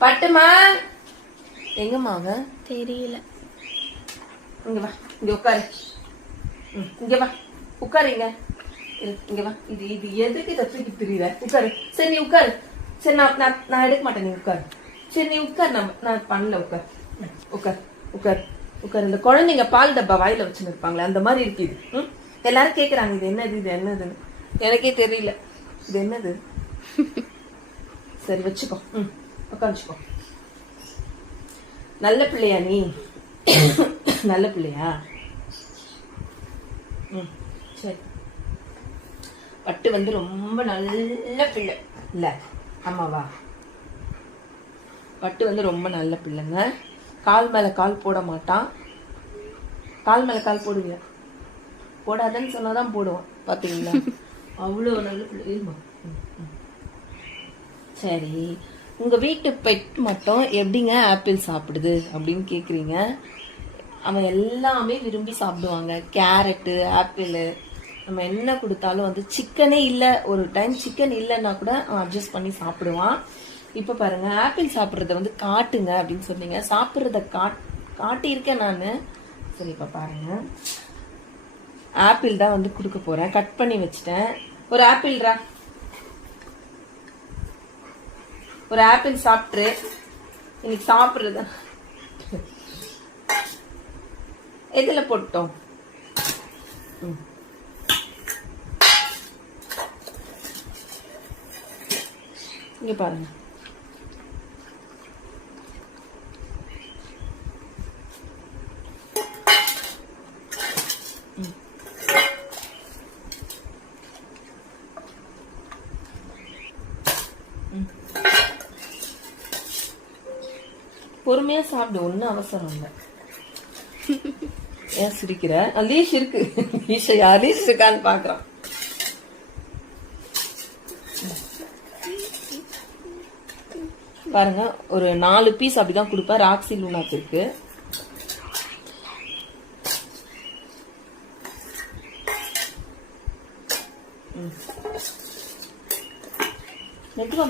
பட்டுமா? எங்கம்மா அவ? தெரியல. இங்க வா இங்க உட்காரு. இங்க வா. உட்காரு இங்க. வா. இது இது எதுக்கு இதை தூக்கி திரியுற? உட்காரு. சரி நீ உட்காரு. சரி நான் நான் நான் எடுக்க மாட்டேன் நீ உட்காரு. சரி நீ உட்கார். நம்ம நான் பண்ணல உட்கார். உட்கார் உட்கார் உட்கார். இந்த குழந்தைங்க பால் டப்பா வாயில வச்சுன்னு இருப்பாங்களே அந்த மாதிரி இருக்கு இது? எல்லாரும் கேக்குறாங்க இது என்னது இது என்னதுன்னு. எனக்கே தெரியல. இது என்னது? சரி வச்சுக்கோ. ம். உட்காந்துச்சுக்கோ நல்ல பிள்ளையா நீ? நல்ல பிள்ளையா? ம் சரி. பட்டு வந்து ரொம்ப நல்ல பிள்ளை. இல்ல ஆமாவா பட்டு வந்து ரொம்ப நல்ல பிள்ளைங்க. கால் மேல கால் போட மாட்டான். கால் மேல கால் போடுவியா? போடாதன்னு சொன்னாதான் போடுவான். பாத்தீங்களா? அவ்வளவு நல்ல பிள்ளை. இருமா. சரி. உங்கள் வீட்டு பெட் மட்டும் எப்படிங்க ஆப்பிள் சாப்பிடுது அப்படின்னு கேட்குறீங்க அவன் எல்லாமே விரும்பி சாப்பிடுவாங்க. கேரட்டு ஆப்பிள் நம்ம என்ன கொடுத்தாலும் வந்து சிக்கனே இல்லை ஒரு டைம் சிக்கன் இல்லைன்னா கூட அவன் அட்ஜஸ்ட் பண்ணி சாப்பிடுவான். இப்போ பாருங்க ஆப்பிள் சாப்பிட்றத வந்து காட்டுங்க அப்படின்னு சொன்னீங்க. சாப்பிட்றத காட் காட்டியிருக்கேன் நான். சரி இப்போ பாருங்க. ஆப்பிள் தான் வந்து கொடுக்க போகிறேன் கட் பண்ணி வச்சுட்டேன். ஒரு ஆப்பிள்ரா ஒரு ஆப்பிள் சாப்பிட்ரு இன்னைக்கு சாப்பிட்றது எதில் போட்டோம் ம். பாருங்க Mm-hmm. பொறுமையாக பொறுமையா சாப்பிடு ஒன்றும் அவசரம் இல்லை. ஏன் சிரிக்கிற? லீஷ் இருக்கு. லீஷ் யார் இருக்கான்னு பாக்குறான். பாருங்க ஒரு நாலு பீஸ் அப்படிதான் கொடுப்பேன் ராக்ஸி லூனாக்கு இருக்கு. மெதுவா